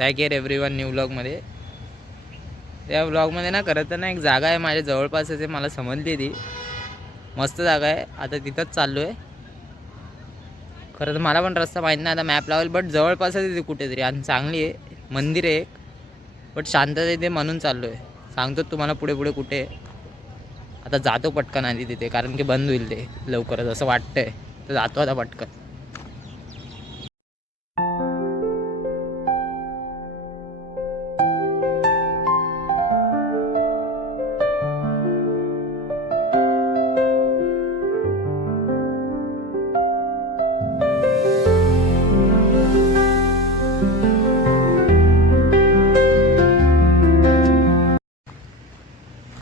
Back here everyone new व्लॉगमध्ये. त्या व्लॉगमध्ये ना खरं तर ना एक जागा आहे माझ्या जवळपासच आहे, मला समजली ती मस्त जागा आहे. आता तिथंच चाललो आहे. खरं तर मला पण रस्ता माहीत नाही, आता मॅप लावेल. बट जवळपासच आहे ती कुठेतरी आणि चांगली आहे. मंदिर आहे एक, बट शांतता आहे ते म्हणून चाललो आहे. सांगतो तुम्हाला पुढे पुढे कुठे आहे. आता जातो पटकन आधी तिथे, कारण की बंद होईल ते लवकरच असं वाटतंय. तर जातो आता पटकन.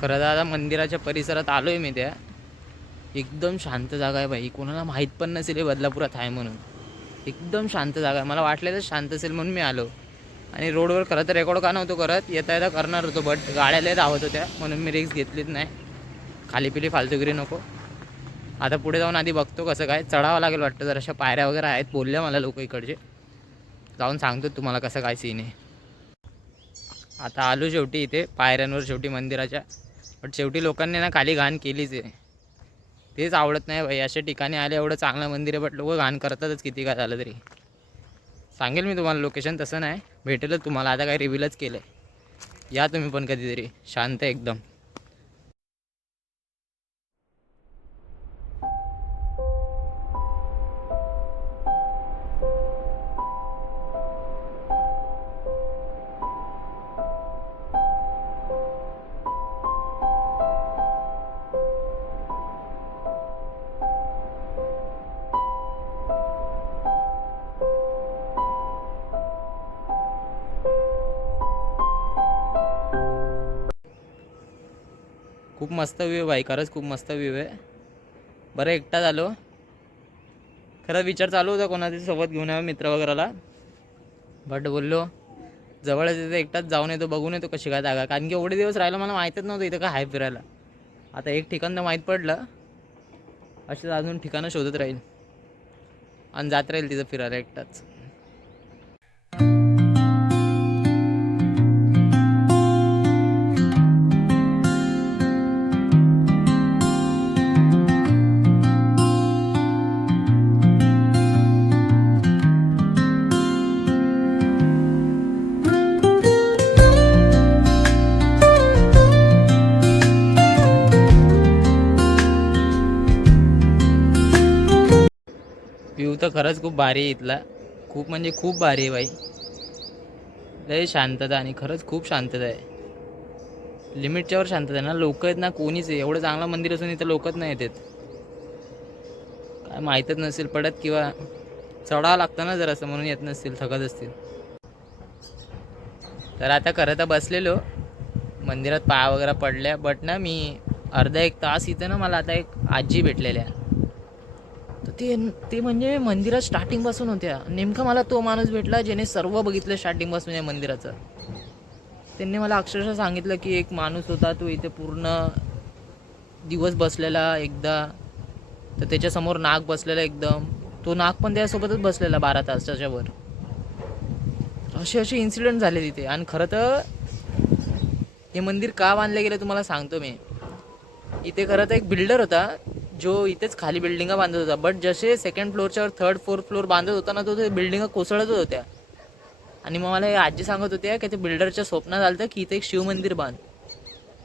खरं तर आता मंदिराच्या परिसरात आलो आहे मी. त्या एकदम शांत जागा आहे भाई. कोणाला माहीत पण नसेल हे बदलापुरात आहे म्हणून. एकदम शांत जागा आहे. मला वाटलं तर शांत असेल म्हणून मी आलो. आणि रोडवर खरं तर रेकॉर्ड का नव्हतो करत, येता येता करणार होतो, बट गाड्या लय धावत होत्या म्हणून मी रिक्स घेतलीच नाही. खाली पिली फालतूगिरी नको. आता पुढे जाऊन आधी बघतो कसं काय चढावं लागेल वाटतं. जर अशा पायऱ्या वगैरे आहेत बोलले मला लोक इकडचे. जाऊन सांगतो तुम्हाला कसं काय सीन आहे. आता आलो शेवटी इथे पायऱ्यांवर, शेवटी मंदिराच्या. बट शेवटी लोकांनी ना खाली घाण केलीच आहे. तेच आवडत नाही भाई. अशा ठिकाणी आले, एवढं चांगलं मंदिर आहे, बट लोक घाण करतातच किती काय झालं तरी. सांगेल मी तुम्हाला लोकेशन, तसं नाही भेटेलच तुम्हाला. आता काय रिव्हीलच केलं आहे. या तुम्ही पण कधीतरी, शांत एकदम. खूप मस्त व्ह्यू आहे भाई, खरंच खूप मस्त व्ह्यू आहे. बरं एकटा झालो. खरं विचार चालू होता कोणाच्या सोबत घेऊन यावं मित्र वगैरेला, बट बोललो जवळच तिथे एकटाच जाऊन येतो, बघून येतो कशी काय जागा. कारण की एवढे दिवस राहिलं मला माहीतच नव्हतं इथं काय आहे फिरायला. आता एक ठिकाण तर माहीत पडलं, असेच अजून ठिकाणं शोधत राहील आणि जात राहील तिथं फिरायला एकटाच. व्ह्यू तर खरंच खूप भारी आहे इथला. खूप म्हणजे खूप भारी आहे भाई. लय शांतता आणि खरंच खूप शांतता आहे. लिमिटच्यावर शांतता आहे ना. लोक आहेत ना कोणीच आहे. एवढं चांगलं मंदिर असून इथं लोकच नाही येतात. काय माहीतच नसेल पडत, किंवा चढावं लागतं ना जर असं म्हणून येत नसतील, थकत असतील. तर आता खरं तर बसलेलो मंदिरात, पाया वगैरे पडल्या. बट ना मी अर्धा एक तास इथं ना, मला आता एक आजी भेटलेल्या. तर ते म्हणजे मंदिरात स्टार्टिंगपासून होत्या. नेमका मला तो माणूस भेटला ज्याने सर्व बघितलं स्टार्टिंगपासून या मंदिराचं. त्यांनी मला अक्षरशः सांगितलं की एक माणूस होता, तो इथे पूर्ण दिवस बसलेला एकदा. तर त्याच्यासमोर नाग बसलेला एकदम. तो नाग पण त्यासोबतच बसलेला 12 तास त्याच्यावर. असे असे इन्सिडेंट झाले तिथे. आणि खरं तर हे मंदिर का बांधलं गेलं तुम्हाला सांगतो मी. इथे खरं तर एक बिल्डर होता जो इथेच खाली बिल्डिंगा बांधत होता. बट जसे सेकंड फ्लोअरच्यावर थर्ड फोर्थ फ्लोअर बांधत होता ना, तो ते बिल्डिंगा कोसळतच होत्या. आणि मग मला हे आजी सांगत होते की ते बिल्डरच्या स्वप्नात आलं की इथे एक शिवमंदिर बांध,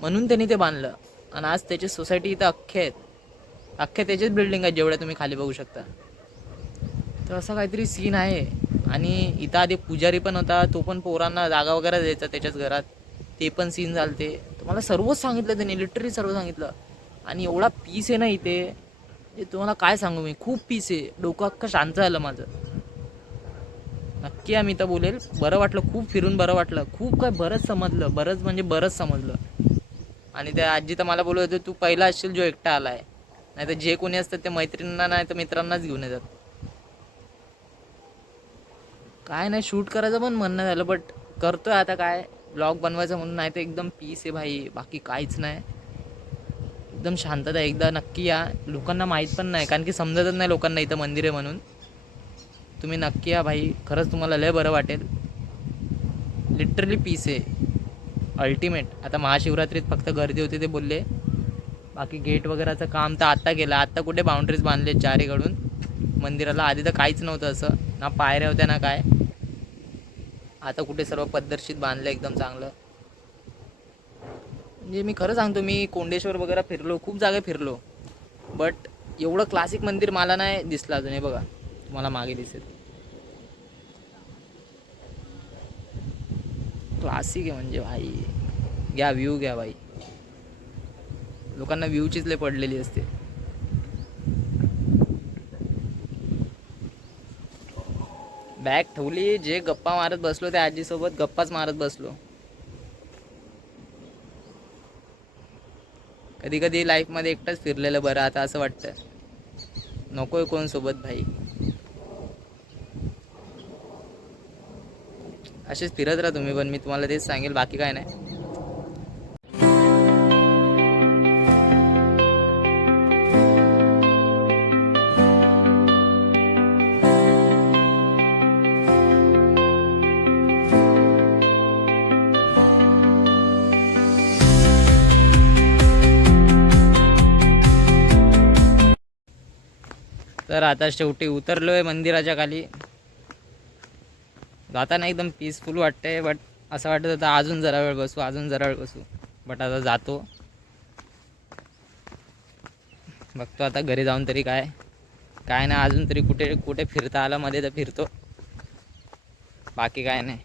म्हणून त्यांनी ते बांधलं. आणि आज त्याची सोसायटी इथं अख्खे आहेत. अख्ख्या त्याचेच बिल्डिंग आहेत जेवढ्या तुम्ही खाली बघू शकता. तर असं काहीतरी सीन आहे. आणि इथं आधी पुजारी पण होता, तो पण पोरांना जागा वगैरे द्यायचा त्याच्याच घरात. ते पण सीन झालते. तर मला सर्वच सांगितलं त्यांनी, लिटरली सर्व सांगितलं. आणि एवढा पीस आहे ना इथे, हे तुम्हाला काय सांगू मी. खूप पीस आहे. डोकं अख्खं शांत झालं माझं. नक्की आम्ही तर बोलेल. बरं वाटलं खूप फिरून, बरं वाटलं खूप. काय बरंच समजलं, बरंच म्हणजे बरंच समजलं. आणि त्या आजी तर मला बोलत होते तू पहिला असशील जो एकटा आलाय, नाही तर जे कोणी असतात ते मैत्रिणींना नाही तर मित्रांनाच घेऊन येतात. काय नाही शूट करायचं पण म्हणणं झालं, बट करतोय आता. काय ब्लॉग बनवायचं म्हणून. नाही तर एकदम पीस आहे भाई, बाकी काहीच नाही. एकदम शांतता. एकदा नक्की या. लोकांना माहीत पण नाही, कारण की समजतच नाही लोकांना इथं मंदिर आहे म्हणून. तुम्ही नक्की या भाई, खरंच तुम्हाला लय बरं वाटेल. लिटरली पीस आहे अल्टिमेट. आता महाशिवरात्रीत फक्त गर्दी होती ते बोलले, बाकी गेट वगैरेचं काम तर आत्ता केलं. आत्ता कुठे बाउंड्रीज बांधले चारीकडून मंदिराला, आधी तर काहीच नव्हतं असं, ना पायऱ्या होत्या ना काय. आता कुठे सर्व पद्धतशीर बांधलं एकदम चांगलं. म्हणजे मी खरं सांगतो, मी कोंडेश्वर वगैरे फिरलो, खूप जागा फिरलो, बट एवढं क्लासिक मंदिर मला नाही दिसलं अजून. हे बघा तुम्हाला मागे दिसेल, क्लासिक आहे म्हणजे भाई. घ्या व्ह्यू घ्या भाई, लोकांना व्ह्यूचीच लय पडलेली असते. बॅग ठेवली, जे गप्पा मारत बसलो त्या आजीसोबत गप्पाच मारत बसलो. कधी कधी लाईफमध्ये एकटंच फिरलेलं बरं आता असं वाटतं, नकोय कोण सोबत भाई. असेच फिरत राहा तुम्ही पण, मी तुम्हाला तेच सांगेल, बाकी काय नाही. तर आता शेवटी उतरलोय मंदिराच्या खाली. जाताना एकदम पीसफुल वाटतंय, बट असं वाटत होतं अजून जरा वेळ बसू, अजून जरा वेळ बसू. बट आता जातो, बघतो आता घरी जाऊन तरी काय काय नाही. अजून तरी कुठे कुठे फिरता आलं मध्ये तर फिरतो, बाकी काय नाही.